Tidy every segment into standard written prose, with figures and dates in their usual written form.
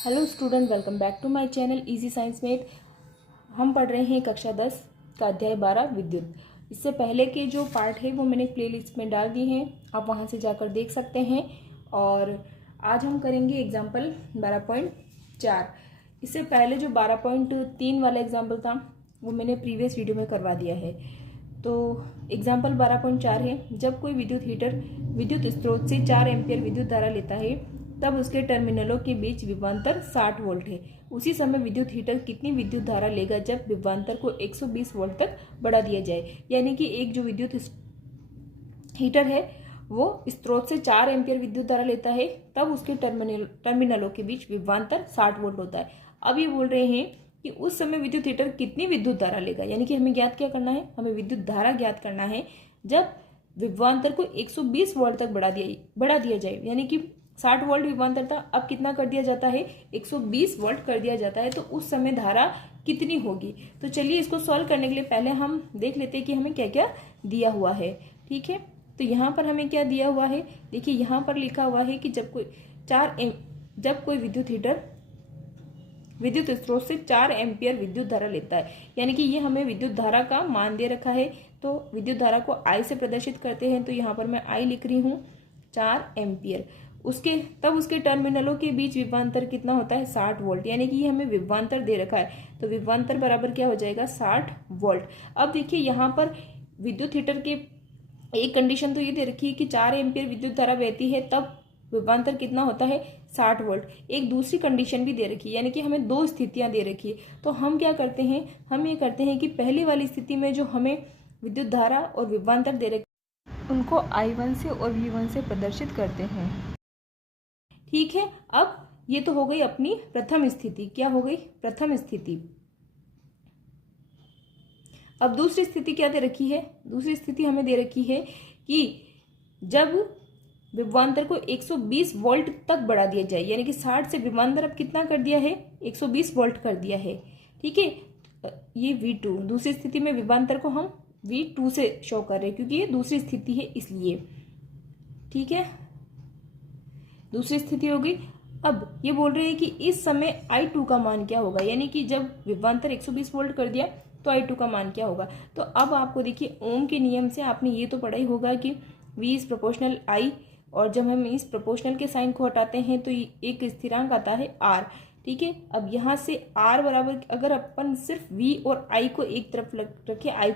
Hello student, welcome back to my channel easy science math. हम पढ़ रहे हैं कक्षा 10 का अध्याय 12 विद्युत। इससे पहले के जो पार्ट है वो मैंने प्लेलिस्ट में डाल दिए हैं, आप वहां से जाकर देख सकते हैं। और आज हम करेंगे एग्जाम्पल 12.4। इससे पहले जो 12.3 वाला एग्जाम्पल था वो मैंने प्रीवियस वीडियो में करवा दिया है। तो एग्जाम्पल 12.4 है, जब कोई विद्युत हीटर विद्युत स्रोत से 4 एम्पियर विद्युत धारा लेता है तब उसके टर्मिनलों के बीच विभवांतर 60 वोल्ट है। उसी समय विद्युत हीटर कितनी विद्युत धारा लेगा जब विभवांतर को 120 वोल्ट तक बढ़ा दिया जाए। यानी कि एक जो विद्युत हीटर है वो स्रोत से 4 एम्पियर विद्युत धारा लेता है, तब उसके टर्मिनलों के बीच विभवांतर 60 वोल्ट होता है। अब ये बोल रहे हैं कि उस समय विद्युत हीटर कितनी विद्युत धारा लेगा। यानी कि हमें ज्ञात क्या करना है, हमें विद्युत धारा ज्ञात करना है जब विभवांतर को 120 वोल्ट तक बढ़ा दिया जाए। यानी कि 60 वोल्ट विभवांतर था, अब कितना कर दिया जाता है, 120 वोल्ट कर दिया जाता है। तो उस समय धारा कितनी होगी। तो चलिए इसको सॉल्व करने के लिए पहले हम देख लेते हैं कि हमें क्या क्या दिया हुआ है। ठीक है, तो यहाँ पर हमें क्या दिया हुआ है, देखिए यहाँ पर लिखा हुआ है कि जब कोई विद्युत हीटर विद्युत स्रोत से 4 एम्पियर विद्युत धारा लेता है। यानी कि ये हमें विद्युत धारा का मान दे रखा है। तो विद्युत धारा को I से प्रदर्शित करते हैं, तो यहाँ पर मैं I लिख रही हूँ 4 एम्पियर। तब उसके टर्मिनलों के बीच विभवांतर कितना होता है, 60 वोल्ट। यानी कि हमें विभवांतर दे रखा है, तो विभवांतर बराबर क्या हो जाएगा, 60 वोल्ट। अब देखिए यहाँ पर विद्युत हीटर के एक कंडीशन तो ये दे रखी है कि 4 एम्पियर विद्युत धारा बहती है, तब विभवांतर कितना होता है, 60 वोल्ट। एक दूसरी कंडीशन भी दे रखी है, यानी कि हमें दो स्थितियां दे रखी है। तो हम क्या करते हैं, हम ये करते हैं कि पहली वाली स्थिति में जो हमें विद्युत धारा और विभवांतर दे रखे उनको I1 से और V1 से प्रदर्शित करते हैं। ठीक है, अब ये तो हो गई अपनी प्रथम स्थिति। क्या हो गई, प्रथम स्थिति। अब दूसरी स्थिति क्या दे रखी है, दूसरी स्थिति हमें दे रखी है कि जब विभवांतर को 120 वोल्ट तक बढ़ा दिया जाए। यानी कि 60 से विभवांतर अब कितना कर दिया है, 120 वोल्ट कर दिया है। ठीक है, ये V2, दूसरी स्थिति में विभवांतर को हम V2 से शो कर रहे हैं क्योंकि ये दूसरी स्थिति है इसलिए। ठीक है, दूसरी स्थिति हो गई। अब ये बोल रहे हैं कि इस समय I2 का मान क्या होगा। यानी कि जब विभवांतर 120 वोल्ट कर दिया तो I2 का मान क्या होगा। तो अब आपको देखिए ओम के नियम से आपने ये तो पढ़ा ही होगा कि V इज प्रोपोर्शनल I, और जब हम इस प्रोपोर्शनल के साइन को हटाते हैं तो एक स्थिरांक आता है R। ठीक है, अब यहाँ से R बराबर, अगर अपन सिर्फ V और I को एक तरफ रखे, R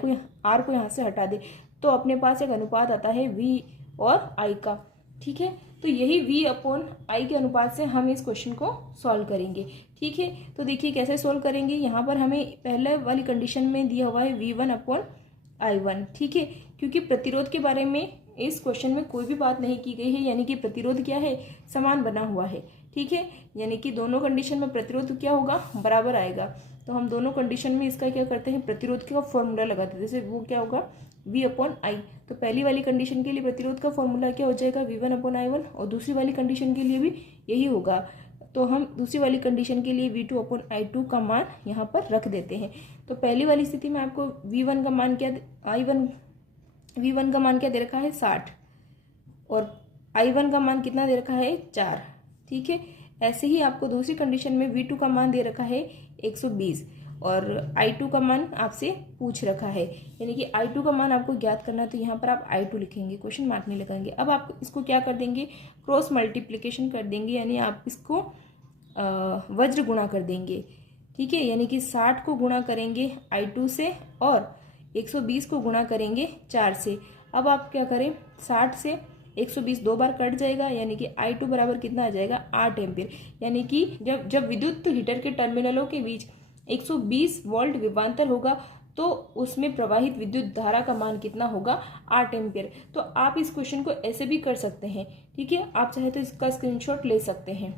को यहाँ से हटा दे तो अपने पास एक अनुपात आता है V और I का। ठीक है, तो यही V/I के अनुपात से हम इस क्वेश्चन को सॉल्व करेंगे। ठीक है, तो देखिए कैसे सॉल्व करेंगे। यहाँ पर हमें पहले वाली कंडीशन में दिया हुआ है V1/I1। ठीक है, क्योंकि प्रतिरोध के बारे में इस क्वेश्चन में कोई भी बात नहीं की गई है, यानी कि प्रतिरोध क्या है, समान बना हुआ है। ठीक है, यानी कि दोनों कंडीशन में प्रतिरोध क्या होगा, बराबर आएगा। तो हम दोनों कंडीशन में इसका क्या करते हैं, प्रतिरोध का फॉर्मूला लगाते हैं। जैसे वो क्या होगा, V/I। तो पहली वाली कंडीशन के लिए प्रतिरोध का फॉर्मूला क्या हो जाएगा, V1/I1, और दूसरी वाली कंडीशन के लिए भी यही होगा। तो हम दूसरी वाली कंडीशन के लिए V2/I2 का मान यहाँ पर रख देते हैं। तो पहली वाली स्थिति में आपको V1 का मान क्या, V1 का मान क्या दे रखा है, 60, और I1 का मान कितना दे रखा है, 4। ठीक है, ऐसे ही आपको दूसरी कंडीशन में V2 का मान दे रखा है 120, और I2 का मान आपसे पूछ रखा है। यानी कि I2 का मान आपको ज्ञात करना है, तो यहाँ पर आप I2 लिखेंगे, क्वेश्चन मार्क नहीं लगाएंगे। अब आप इसको क्या कर देंगे, क्रॉस मल्टीप्लिकेशन कर देंगे, यानी आप इसको वज्र गुणा कर देंगे। ठीक है, यानी कि 60 को गुणा करेंगे I2 से और 120 को गुणा करेंगे 4 से। अब आप क्या करें, 60 से 120 दो बार कट जाएगा, यानी कि I2 बराबर कितना आ जाएगा, 8 एम्पियर। यानी कि जब विद्युत हीटर के टर्मिनलों के बीच 120 वोल्ट विभवांतर होगा तो उसमें प्रवाहित विद्युत धारा का मान कितना होगा, 8 एम्पियर। तो आप इस क्वेश्चन को ऐसे भी कर सकते हैं। ठीक है, आप चाहे तो इसका स्क्रीनशॉट ले सकते हैं।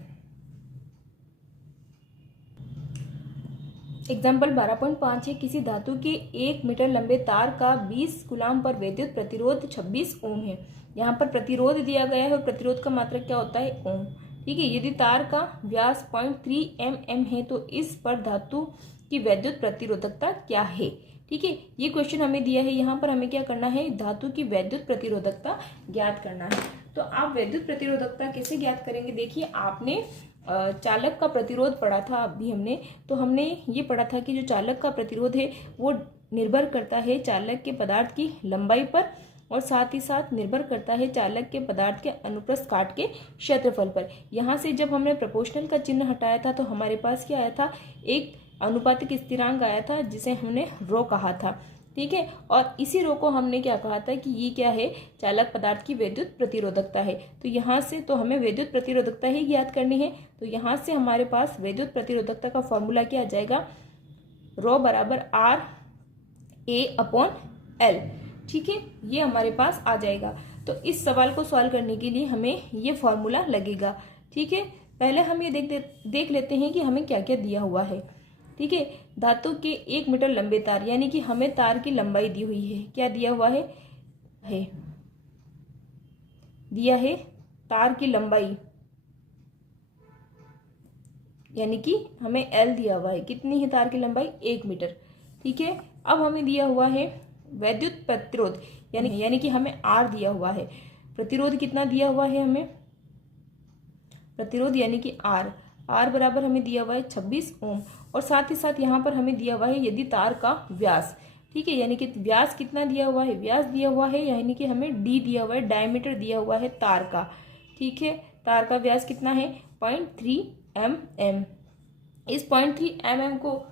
एग्जाम्पल 12.5 है, किसी धातु के 1 मीटर लंबे तार का 20 कूलाम पर विद्युत प्रतिरोध 26 ओम है। यहाँ पर प्रतिरोध दिया गया है और प्रतिरोध का मात्रक क्या होता है, ओम। ठीक है, यदि तार का व्यास 0.3 mm है तो इस पर धातु की वैद्युत प्रतिरोधकता क्या है। ठीक है, ये क्वेश्चन हमें दिया है। यहाँ पर हमें क्या करना है, धातु की वैद्युत प्रतिरोधकता ज्ञात करना है। तो आप वैद्युत प्रतिरोधकता कैसे ज्ञात करेंगे, देखिए आपने चालक का प्रतिरोध पढ़ा था अभी हमने, तो हमने ये पढ़ा था कि जो चालक का प्रतिरोध है वो निर्भर करता है चालक के पदार्थ की लंबाई पर और साथ ही साथ निर्भर करता है चालक के पदार्थ के अनुप्रस्थ काट के क्षेत्रफल पर। यहाँ से जब हमने प्रोपोर्शनल का चिन्ह हटाया था तो हमारे पास क्या आया था, एक अनुपातिक स्थिरांक आया था जिसे हमने रो कहा था। ठीक है, और इसी रो को हमने क्या कहा था कि ये क्या है, चालक पदार्थ की विद्युत प्रतिरोधकता है। तो यहाँ से तो हमें विद्युत प्रतिरोधकता ही ज्ञात करनी है। तो यहाँ से हमारे पास विद्युत प्रतिरोधकता का फॉर्मूला क्या आ जाएगा, रो बराबर आर ए अपॉन एल। ठीक है, ये हमारे पास आ जाएगा। तो इस सवाल को सॉल्व करने के लिए हमें ये फॉर्मूला लगेगा। ठीक है, पहले हम ये देख लेते हैं कि हमें क्या क्या दिया हुआ है। ठीक है, धातु के 1 मीटर लंबे तार, यानी कि हमें तार की लंबाई दी हुई है। क्या दिया हुआ है, दिया है तार की लंबाई, यानी कि हमें एल दिया हुआ है। कितनी है तार की लंबाई, 1 मीटर। ठीक है, अब हमें दिया हुआ है वैद्युत प्रतिरोध, यानी कि हमें आर दिया हुआ है। प्रतिरोध कितना दिया हुआ है हमें, प्रतिरोध यानी कि आर बराबर हमें दिया हुआ है 26 ओम। और साथ ही साथ यहाँ पर हमें दिया हुआ है यदि तार का व्यास। ठीक है, यानी कि व्यास कितना दिया हुआ है, व्यास दिया हुआ है यानी कि हमें डी दिया हुआ है, डायमीटर दिया हुआ है तार का। ठीक है, तार का व्यास कितना है, 0.3 mm। इस 0.3 mm को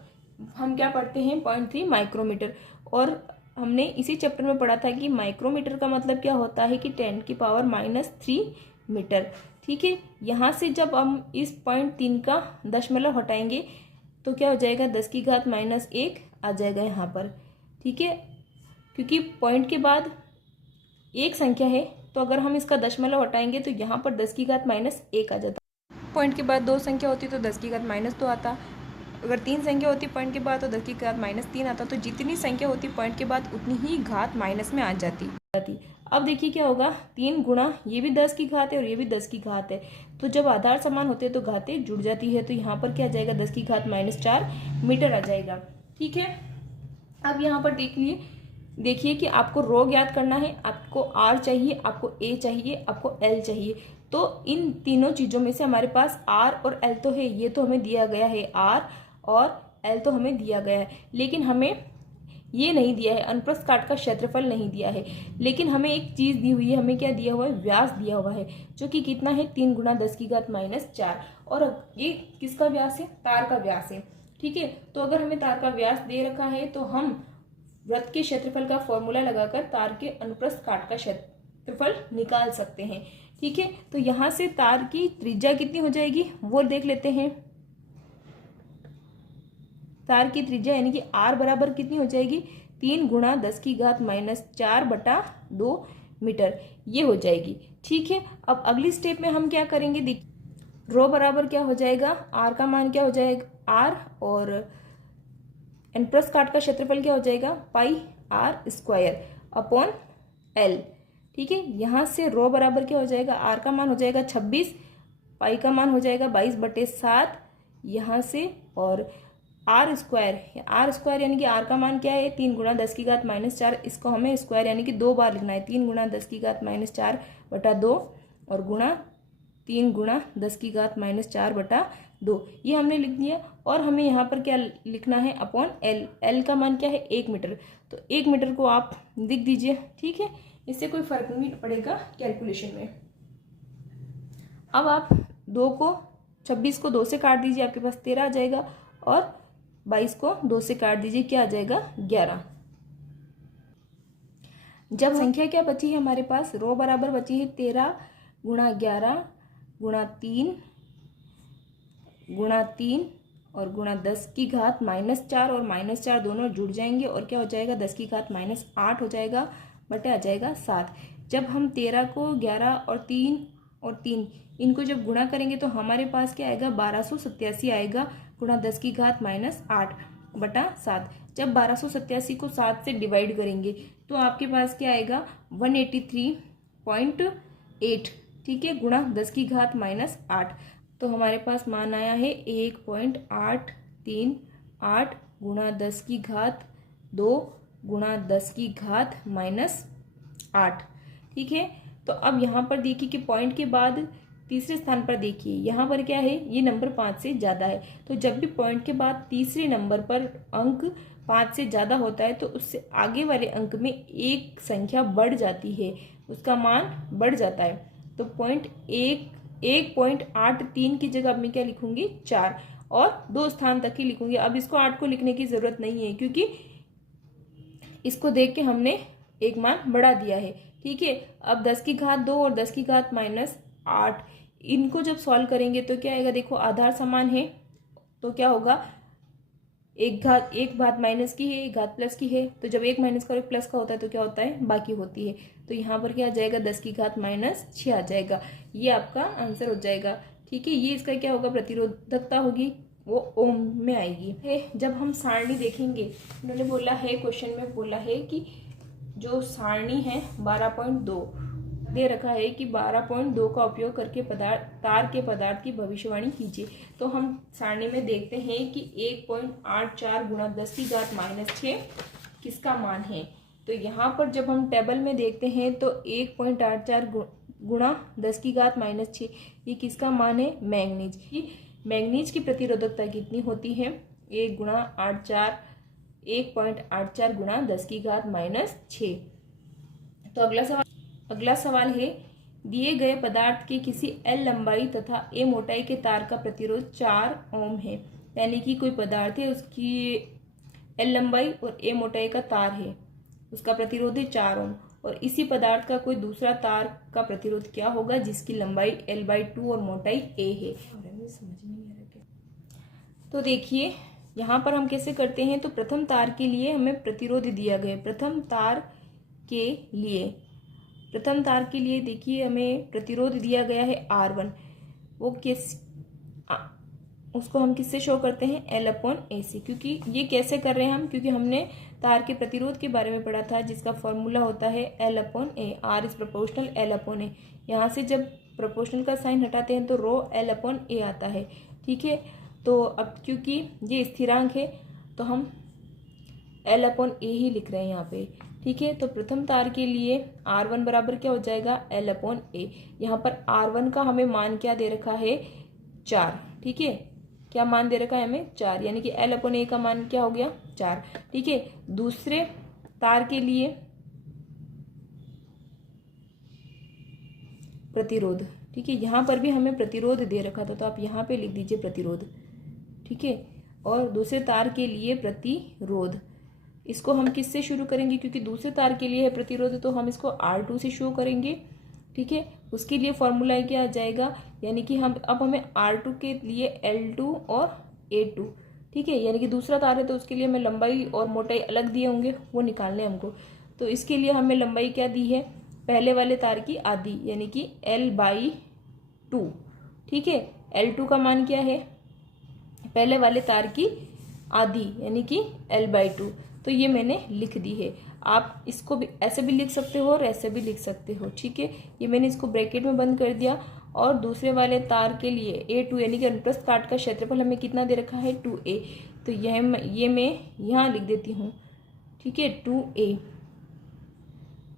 हम क्या पढ़ते हैं, 0.3 माइक्रोमीटर। और हमने इसी चैप्टर में पढ़ा था कि माइक्रोमीटर का मतलब क्या होता है कि 10⁻³ मीटर। ठीक है, यहाँ से जब हम इस 0.3 का दशमलव हटाएंगे तो क्या हो जाएगा, 10⁻⁻1 आ जाएगा यहाँ पर। ठीक है, क्योंकि पॉइंट के बाद एक संख्या है तो अगर हम इसका दशमलव हटाएंगे तो यहाँ पर 10⁻1 आ जाता। पॉइंट के बाद 2 संख्या होती तो 10⁻2 आता। अगर 3 संख्या होती पॉइंट के बाद तो 10⁻³ आता। तो जितनी संख्या होती पॉइंट के बाद उतनी ही घात माइनस में आ जाती। अब देखिए क्या होगा, 3 गुणा ये भी 10 की घात है और ये भी 10 की घात है। तो जब आधार समान होते हैं तो घातें जुड़ जाती है। तो यहाँ पर क्या आ जाएगा, 10⁻⁻4 मीटर आ जाएगा। ठीक है, अब यहाँ पर देखिए कि आपको रो ज्ञात करना है, आपको आर चाहिए, आपको ए चाहिए, आपको एल चाहिए। तो इन तीनों चीज़ों में से हमारे पास आर और एल तो है, ये तो हमें दिया गया है, आर और एल तो हमें दिया गया है। लेकिन हमें ये नहीं दिया है, अनुप्रस्थ काट का क्षेत्रफल नहीं दिया है। लेकिन हमें एक चीज़ दी हुई है, हमें क्या दिया हुआ है, व्यास दिया हुआ है, जो कि कितना है, 3 × 10⁻⁴। और ये किसका व्यास है, तार का व्यास है। ठीक है, तो अगर हमें तार का व्यास दे रखा है तो हम वृत्त के क्षेत्रफल का फॉर्मूला लगाकर तार के अनुप्रस्थ काट का क्षेत्रफल निकाल सकते हैं। ठीक है, तो यहाँ से तार की त्रिज्या कितनी हो जाएगी वो देख लेते हैं। तार की त्रिज्या यानी कि आर बराबर कितनी हो जाएगी, 3 × 10⁻⁴/2 मीटर, ये हो जाएगी। ठीक है, अब अगली स्टेप में हम क्या करेंगे, रो बराबर क्या हो जाएगा, आर का मान क्या हो जाएगा, आर, और अनुप्रस्थ काट का क्षेत्रफल क्या हो जाएगा, πr²/L। ठीक है, यहाँ से रो बराबर क्या हो जाएगा, आर का मान हो जाएगा 26, पाई का मान हो जाएगा 22/7 यहाँ से, और आर स्क्वायर यानी कि आर का मान क्या है, 3 × 10⁻⁻4। इसको हमें स्क्वायर यानी कि 2 बार लिखना है, 3 × 10⁻⁴/2 और गुणा 3 × 10⁻⁴/2, ये हमने लिख दिया। और हमें यहाँ पर क्या लिखना है, अपॉन एल। एल का मान क्या है, 1 मीटर। तो 1 मीटर को आप लिख दीजिए। ठीक है, इससे कोई फर्क नहीं पड़ेगा कैलकुलेशन में। अब आप 26 को 2 से काट दीजिए, आपके पास 13 आ जाएगा, और 22 को 2 से काट दीजिए, क्या आ जाएगा, 11। जब संख्या क्या बची है हमारे पास, रो बराबर बची है 13 × 11 × 3 × 3 और × 10⁻⁻4, और -4 दोनों जुड़ जाएंगे और क्या हो जाएगा, 10⁻⁻8 हो जाएगा, बटे आ जाएगा 7। जब हम 13 को 11 और 3 इनको जब गुणा करेंगे तो हमारे पास क्या आएगा, 1287 आएगा, × 10⁻⁸/7। जब 1287 को 7 से डिवाइड करेंगे तो आपके पास क्या आएगा, 183.8। ठीक है, गुणा 10⁻⁸। तो हमारे पास मान आया है 1.838 गुणा 10⁻2 गुणा 10⁻⁸। ठीक है, तो अब यहाँ पर देखिए कि पॉइंट के बाद तीसरे स्थान पर देखिए, यहाँ पर क्या है, ये नंबर 5 से ज़्यादा है। तो जब भी पॉइंट के बाद तीसरे नंबर पर अंक 5 से ज़्यादा होता है तो उससे आगे वाले अंक में एक संख्या बढ़ जाती है, उसका मान बढ़ जाता है। तो 1.83 की जगह अब मैं क्या लिखूंगी, 4, और 2 स्थान तक ही लिखूंगी। अब इसको 8 को लिखने की जरूरत नहीं है, क्योंकि इसको देख के हमने एक मान बढ़ा दिया है। ठीक है, अब 10 की घात 2 और 10 की घात -8, इनको जब सॉल्व करेंगे तो क्या आएगा, देखो आधार समान है तो क्या होगा, एक घात माइनस की है, एक घात प्लस की है। तो जब एक माइनस का और एक प्लस का होता है तो क्या होता है, बाकी होती है। तो यहाँ पर क्या आ जाएगा, 10 की घात -6 आ जाएगा। ये आपका आंसर हो जाएगा। ठीक है, ये इसका क्या होगा, प्रतिरोधकता होगी, वो ओम में आएगी। जब हम सारणी देखेंगे, उन्होंने बोला है, क्वेश्चन में बोला है कि जो सारणी है 12.2 दे रखा है कि 12.2 का उपयोग करके तार के पदार्थ की भविष्यवाणी कीजिए। तो हम सारणी में देखते हैं कि 1.84 गुणा 10 की घात -6 किसका मान है। तो यहाँ पर जब हम टेबल में देखते हैं तो 1.84 गुणा 10 की घात -6 ये किसका मान है, मैंगनीज की। मैंगनीज की प्रतिरोधकता कितनी होती है, 1.84 गुणा 10 की घात -6। तो अगला सवाल है, दिए गए पदार्थ के किसी L लंबाई तथा A मोटाई के तार का प्रतिरोध 4 ओम है। यानी कि कोई पदार्थ है, उसकी L लंबाई और A मोटाई का तार है, उसका प्रतिरोध है 4 ओम, और इसी पदार्थ का कोई दूसरा तार का प्रतिरोध क्या होगा जिसकी लंबाई L/2 और मोटाई A है। समझ नहीं आ रहा। तो देखिए यहाँ पर हम कैसे करते हैं, तो प्रथम तार के लिए हमें प्रतिरोध दिया गया। प्रथम तार के लिए देखिए हमें प्रतिरोध दिया गया है R1। वो उसको हम किससे शो करते हैं, L/A से। क्योंकि ये कैसे कर रहे हैं हम, क्योंकि हमने तार के प्रतिरोध के बारे में पढ़ा था जिसका फॉर्मूला होता है L/A, R is proportional L/A। यहाँ से जब प्रोपोर्शनल का साइन हटाते हैं तो रो L/A आता है। ठीक है, तो अब क्योंकि ये स्थिरांक है तो हम L/A ही लिख रहे हैं यहाँ पे। ठीक है, तो प्रथम तार के लिए R1 बराबर क्या हो जाएगा, L/A। यहाँ पर R1 का हमें मान क्या दे रखा है, 4। ठीक है, क्या मान दे रखा है हमें, 4, यानी कि L/A का मान क्या हो गया, 4। ठीक है, दूसरे तार के लिए प्रतिरोध, ठीक है, यहाँ पर भी हमें प्रतिरोध दे रखा था तो आप यहाँ पे लिख दीजिए प्रतिरोध। ठीक है, और दूसरे तार के लिए प्रतिरोध, इसको हम किससे शुरू करेंगे, क्योंकि दूसरे तार के लिए है प्रतिरोध तो हम इसको R2 से शो करेंगे। ठीक है, उसके लिए फॉर्मूला क्या आ जाएगा, यानी कि अब हमें R2 के लिए L2 और A2, ठीक है, यानी कि दूसरा तार है तो उसके लिए हमें लंबाई और मोटाई अलग दिए होंगे, वो निकालने हमको। तो इसके लिए हमें लंबाई क्या दी है, पहले वाले तार की आधी, यानी कि L/2। ठीक है, L2 का मान क्या है, पहले वाले तार की आधी, यानी कि L/2। तो ये मैंने लिख दी है। आप इसको भी ऐसे भी लिख सकते हो और ऐसे भी लिख सकते हो। ठीक है, ये मैंने इसको ब्रैकेट में बंद कर दिया। और दूसरे वाले तार के लिए A2 यानी कि अनुप्रस्थ काट का क्षेत्रफल हमें कितना दे रखा है, 2A। तो ये मैं यहाँ लिख देती हूँ। ठीक है, 2A,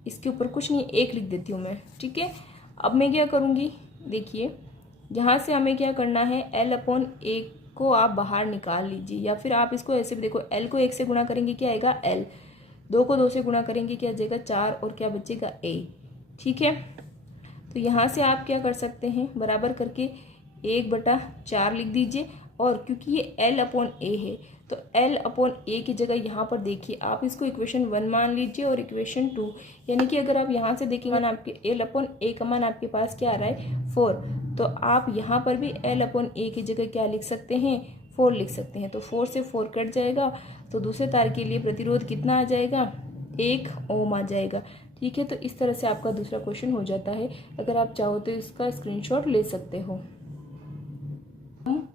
इसके ऊपर कुछ नहीं, 1 लिख देती हूँ मैं। ठीक है, अब मैं क्या करूँगी, देखिए यहाँ से हमें क्या करना है, L/A को आप बाहर निकाल लीजिए, या फिर आप इसको ऐसे भी देखो, L को 1 से गुणा करेंगे क्या आएगा, L, 2 को 2 से गुणा करेंगे क्या आ जाएगा, 4, और क्या बचेगा, A। ठीक है, तो यहाँ से आप क्या कर सकते हैं, बराबर करके 1/4 लिख दीजिए। और क्योंकि ये L/A है तो L/A की जगह यहाँ पर देखिए आप इसको इक्वेशन 1 मान लीजिए और इक्वेशन 2, यानी कि अगर आप यहाँ से देखेंगे ना, आपके L/A का मान आपके पास क्या आ रहा है, 4। तो आप यहाँ पर भी L/A की जगह क्या लिख सकते हैं, 4 लिख सकते हैं। तो 4 से 4 कट जाएगा, तो दूसरे तार के लिए प्रतिरोध कितना आ जाएगा, 1 ओम आ जाएगा। ठीक है, तो इस तरह से आपका दूसरा क्वेश्चन हो जाता है। अगर आप चाहो तो इसका स्क्रीनशॉट ले सकते हो। हम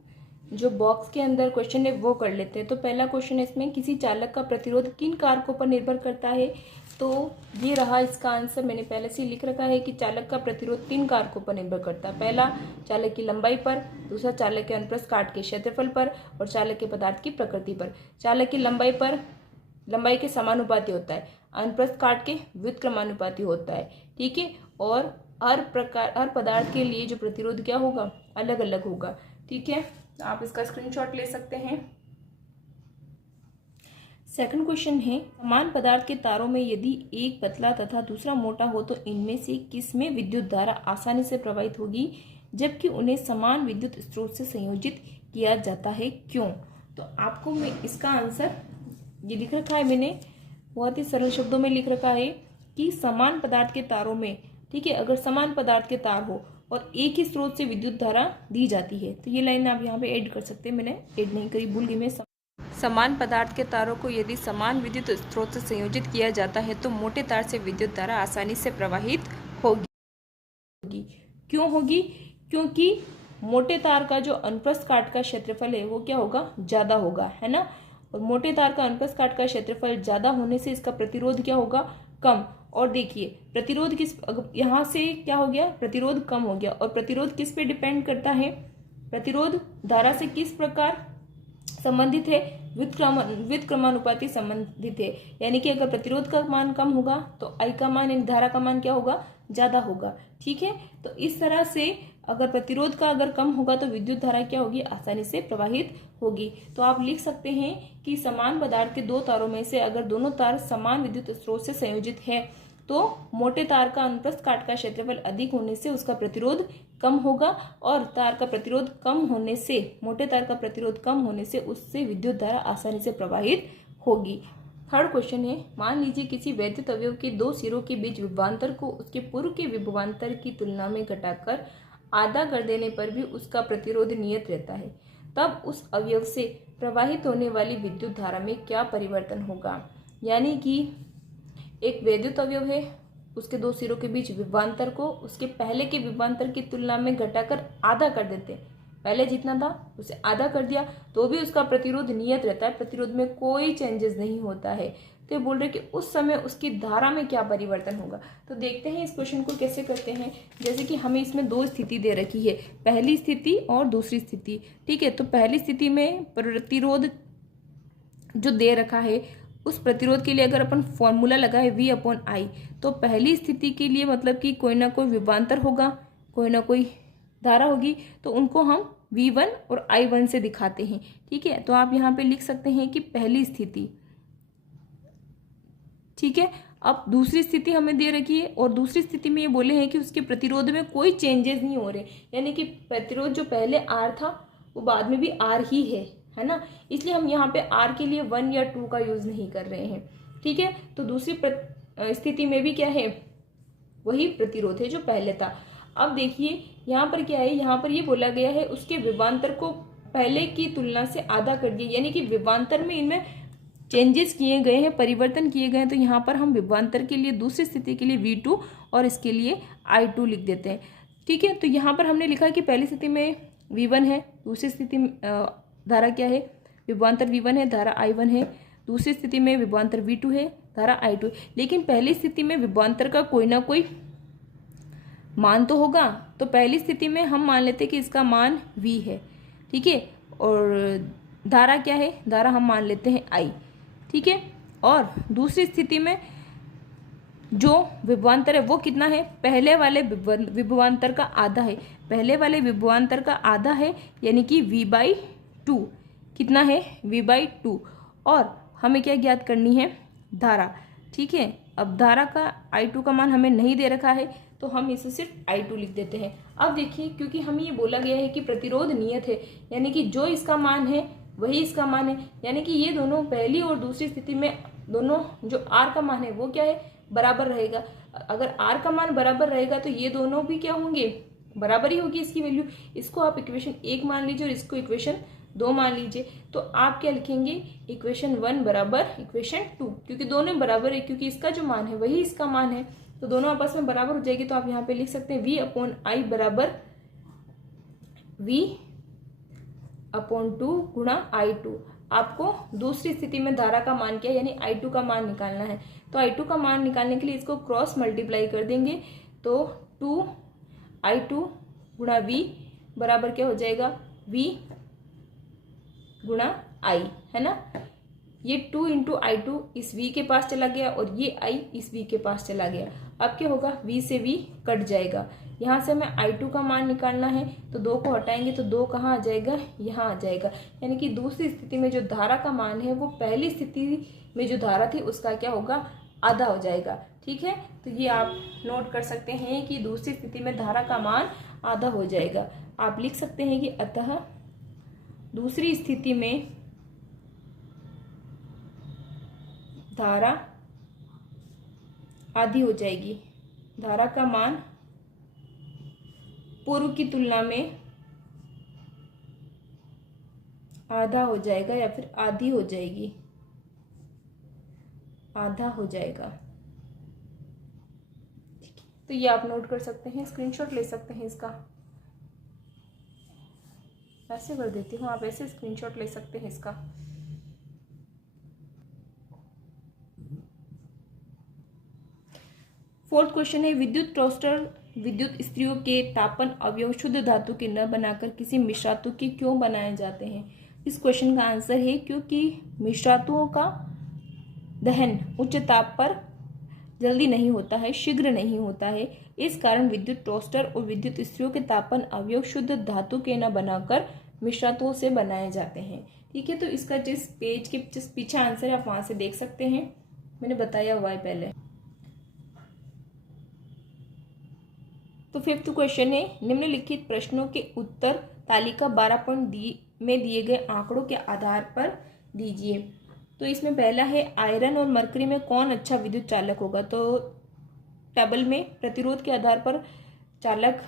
जो बॉक्स के अंदर क्वेश्चन है वो कर लेते हैं। तो पहला क्वेश्चन है इसमें, किसी चालक का प्रतिरोध किन कारकों पर निर्भर करता है। तो ये रहा इसका आंसर, मैंने पहले से लिख रखा है कि चालक का प्रतिरोध 3 कारकों पर निर्भर करता है। पहला चालक की लंबाई पर, दूसरा चालक के अनुप्रस्थ काट के क्षेत्रफल पर, और चालक के पदार्थ की प्रकृति पर। चालक की लंबाई के समानुपाती होता है, अनुप्रस्थ काट के व्युत्क्रमानुपाती होता है। ठीक है, और हर पदार्थ के लिए जो प्रतिरोध क्या होगा, अलग अलग होगा। ठीक है, आप इसका स्क्रीनशॉट ले सकते हैं। सेकंड क्वेश्चन है, समान पदार्थ के तारों में यदि एक पतला तथा दूसरा मोटा हो तो इनमें से किस में विद्युत धारा आसानी से प्रवाहित होगी जबकि उन्हें समान विद्युत स्रोत से संयोजित किया जाता है, क्यों? तो आपको मैं इसका आंसर ये लिख रखा है, मैंने बहुत ही सरल शब्दों में लिख रखा है कि समान पदार्थ के तारों में, ठीक है, अगर समान पदार्थ के तार हो और एक ही स्रोत से विद्युत धारा दी जाती है, तो ये लाइन आप यहाँ पे ऐड कर सकते हैं। मैंने ऐड नहीं करी, भूल गई मैं। समान पदार्थ के तारों को यदि समान विद्युत स्रोत से संयोजित किया जाता है तो मोटे तार से विद्युत धारा आसानी से प्रवाहित होगी। क्यों होगी? क्योंकि मोटे तार का जो अनुप्रस्थ काट का क्षेत्रफल है वो क्या होगा, ज्यादा होगा, है ना। और मोटे तार का अनुप्रस्थ काट का क्षेत्रफल ज्यादा होने से इसका प्रतिरोध क्या होगा, कम। और देखिए प्रतिरोध किस, यहाँ से क्या हो गया, प्रतिरोध कम हो गया। और प्रतिरोध किस पे डिपेंड करता है, प्रतिरोध धारा से किस प्रकार संबंधित है, व्युत्क्रमानुपाती संबंधित है। यानी कि अगर प्रतिरोध का मान कम होगा तो आई का मान, यानी धारा का मान क्या होगा, ज्यादा होगा। ठीक है, तो इस तरह से अगर प्रतिरोध का अगर कम होगा तो विद्युत धारा क्या होगी, आसानी से प्रवाहित होगी। तो आप लिख सकते हैं कि समान पदार्थ के दो तारों में से अगर दोनों तार समान विद्युत स्रोत से संयोजित है तो मोटे तार का अनुप्रस्थ काट का क्षेत्रफल अधिक होने से उसका प्रतिरोध कम होगा और तार का प्रतिरोध कम होने से, मोटे तार का प्रतिरोध कम होने से उससे विद्युत धारा आसानी से प्रवाहित होगी। थर्ड क्वेश्चन है, मान लीजिए किसी वैद्युत अवयव के दो सिरों के बीच विभवांतर को उसके पूर्व के विभवांतर की तुलना में घटाकर आधा कर देने पर भी उसका प्रतिरोध नियत रहता है, तब उस अवयव से प्रवाहित होने वाली विद्युत धारा में क्या परिवर्तन होगा। यानी कि एक वैद्युत अवयव है, उसके दो सिरों के बीच विभवांतर को उसके पहले के विभवांतर की तुलना में घटाकर आधा कर देते हैं, पहले जितना था उसे आधा कर दिया तो भी उसका प्रतिरोध नियत रहता है, प्रतिरोध में कोई चेंजेस नहीं होता है। तो ये बोल रहे कि उस समय उसकी धारा में क्या परिवर्तन होगा। तो देखते हैं इस क्वेश्चन को कैसे करते हैं। जैसे कि हमें इसमें दो स्थिति दे रखी है, पहली स्थिति और दूसरी स्थिति। ठीक है, तो पहली स्थिति में प्रतिरोध जो दे रखा है उस प्रतिरोध के लिए अगर अपन फॉर्मूला लगाए V/I, तो पहली स्थिति के लिए मतलब कि कोई ना कोई विभवांतर होगा, कोई ना कोई धारा होगी, तो उनको हम V1 और I1 से दिखाते हैं। ठीक है, तो आप यहाँ पे लिख सकते हैं कि पहली स्थिति। ठीक है, अब दूसरी स्थिति हमें दे रखी है और दूसरी स्थिति में ये बोले हैं कि उसके प्रतिरोध में कोई चेंजेस नहीं हो रहे, यानी कि प्रतिरोध जो पहले R था वो बाद में भी R ही है ना। इसलिए हम यहाँ पे R के लिए 1 या 2 का यूज नहीं कर रहे हैं। ठीक है, तो दूसरी स्थिति में भी क्या है, वही प्रतिरोध है जो पहले था। अब देखिए यहाँ पर क्या है, यहाँ पर ये बोला गया है उसके विभवांतर को पहले की तुलना से आधा कर दिया, यानी कि विभवांतर में इनमें चेंजेस किए गए हैं, परिवर्तन किए गए हैं। तो यहाँ पर हम विभवांतर के लिए दूसरी स्थिति के लिए V2 और इसके लिए I2 लिख देते हैं। ठीक है, तो यहाँ पर हमने लिखा कि पहली स्थिति में V1 है, दूसरी स्थिति में धारा क्या है, विभवांतर V1 है, धारा I1 है, दूसरी स्थिति में विभवांतर V2 है, धारा I2। लेकिन पहली स्थिति में विभवांतर का कोई ना कोई मान तो होगा, तो पहली स्थिति में हम मान लेते कि इसका मान V है। ठीक है, और धारा क्या है, धारा हम मान लेते हैं I। ठीक है, और दूसरी स्थिति में जो विभवांतर है वो कितना है, पहले वाले विभवांतर का आधा है, पहले वाले विभवांतर का आधा है, यानी कि V/2 कितना है, V/2। और हमें क्या ज्ञात करनी है, धारा। ठीक है, अब धारा का I2 का मान हमें नहीं दे रखा है तो हम इसे सिर्फ I2 लिख देते हैं। अब देखिए क्योंकि हमें ये बोला गया है कि प्रतिरोध नियत है, यानी कि जो इसका मान है वही इसका मान है, यानी कि ये दोनों पहली और दूसरी स्थिति में दोनों जो R का मान है वो क्या है, बराबर रहेगा। अगर R का मान बराबर रहेगा तो ये दोनों भी क्या होंगे, बराबर ही होगी इसकी वैल्यू। इसको आप इक्वेशन 1 मान लीजिए और इसको इक्वेशन 2 मान लीजिए। तो आप क्या लिखेंगे, इक्वेशन 1 बराबर इक्वेशन 2, क्योंकि दोनों बराबर है, क्योंकि इसका जो मान है वही इसका मान है, तो दोनों आपस में बराबर हो जाएगी। तो आप यहाँ पे लिख सकते हैं V/I बराबर V/2 गुणा I2। आपको दूसरी स्थिति में धारा का मान क्या है, यानी I2 का मान निकालना है। तो I2 का मान निकालने के लिए इसको क्रॉस मल्टीप्लाई कर देंगे, तो 2I2 गुणा V बराबर क्या हो जाएगा, V गुणा I, है ना। ये 2 × I2 इस V के पास चला गया और ये I इस V के पास चला गया। अब क्या होगा, V से V कट जाएगा। यहाँ से हमें I2 का मान निकालना है, तो 2 को हटाएंगे तो 2 कहाँ आ जाएगा, यहाँ आ जाएगा। यानी कि दूसरी स्थिति में जो धारा का मान है वो पहली स्थिति में जो धारा थी उसका क्या होगा, आधा हो जाएगा। ठीक है, तो ये आप नोट कर सकते हैं कि दूसरी स्थिति में धारा का मान आधा हो जाएगा। आप लिख सकते हैं कि अतः दूसरी स्थिति में धारा आधी हो जाएगी। धारा का मान पूर्व की तुलना में आधा हो जाएगा या फिर आधी हो जाएगी, आधा हो जाएगा। तो ये आप नोट कर सकते हैं, स्क्रीनशॉट ले सकते हैं इसका। ऐसे कर देती हूँ, आप ऐसे स्क्रीनशॉट ले सकते हैं इसका। फोर्थ क्वेश्चन है, विद्युत टोस्टर विद्युत स्त्रियों के तापन अवयव शुद्ध धातु के न बनाकर किसी मिश्रातु के क्यों बनाए जाते हैं। इस क्वेश्चन का आंसर है क्योंकि मिश्रातुओं का दहन उच्च ताप पर जल्दी नहीं होता है, शीघ्र नहीं होता है। इस कारण विद्युत टोस्टर और विद्युत स्त्रियों के तापन अवयव शुद्ध धातु के न बनाकर मिश्रातुओं से बनाए जाते हैं। ठीक है, तो इसका जिस पेज के जिस पीछे आंसर है आप वहां से देख सकते हैं, मैंने बताया हुआ है पहले। तो फिफ्थ क्वेश्चन है, निम्नलिखित प्रश्नों के उत्तर तालिका 12 पॉइंट में दिए गए आंकड़ों के आधार पर दीजिए। तो इसमें पहला है, आयरन और मरकरी में कौन अच्छा विद्युत चालक होगा। तो टेबल में प्रतिरोध के आधार पर चालक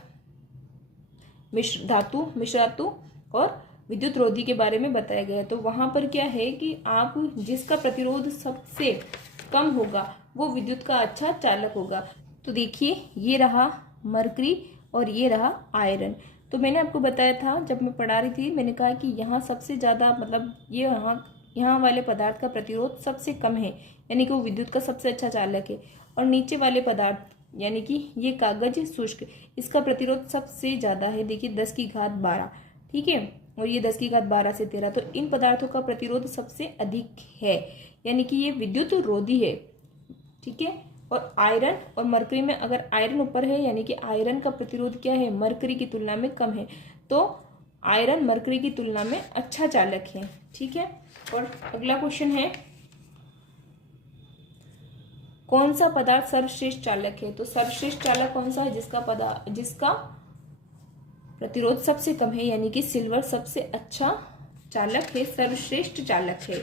मिश्रातु और विद्युत रोधी के बारे में बताया गया है। तो वहां पर क्या है कि आप जिसका प्रतिरोध सबसे कम होगा वो विद्युत का अच्छा चालक होगा। तो देखिए, ये रहा मरकरी और ये रहा आयरन। तो मैंने आपको बताया था जब मैं पढ़ा रही थी, मैंने कहा कि यहाँ सबसे ज़्यादा मतलब ये यहाँ वाले पदार्थ का प्रतिरोध सबसे कम है, यानी कि वो विद्युत का सबसे अच्छा चालक है। और नीचे वाले पदार्थ यानी कि ये कागज शुष्क, इसका प्रतिरोध सबसे ज़्यादा है। देखिए 10 की घात 12, ठीक है, और ये 10 की घात 12 से 13। तो इन पदार्थों का प्रतिरोध सबसे अधिक है, यानी कि ये विद्युत रोधी है। ठीक है, और आयरन और मरकरी में अगर आयरन ऊपर है यानी कि आयरन का प्रतिरोध क्या है, मरकरी की तुलना में कम है। तो आयरन मरकरी की तुलना में अच्छा चालक है। ठीक है, और अगला क्वेश्चन है, कौन सा पदार्थ सर्वश्रेष्ठ चालक है। तो सर्वश्रेष्ठ चालक कौन सा है, जिसका प्रतिरोध सबसे कम है, यानी कि सिल्वर सबसे अच्छा चालक है, सर्वश्रेष्ठ चालक है।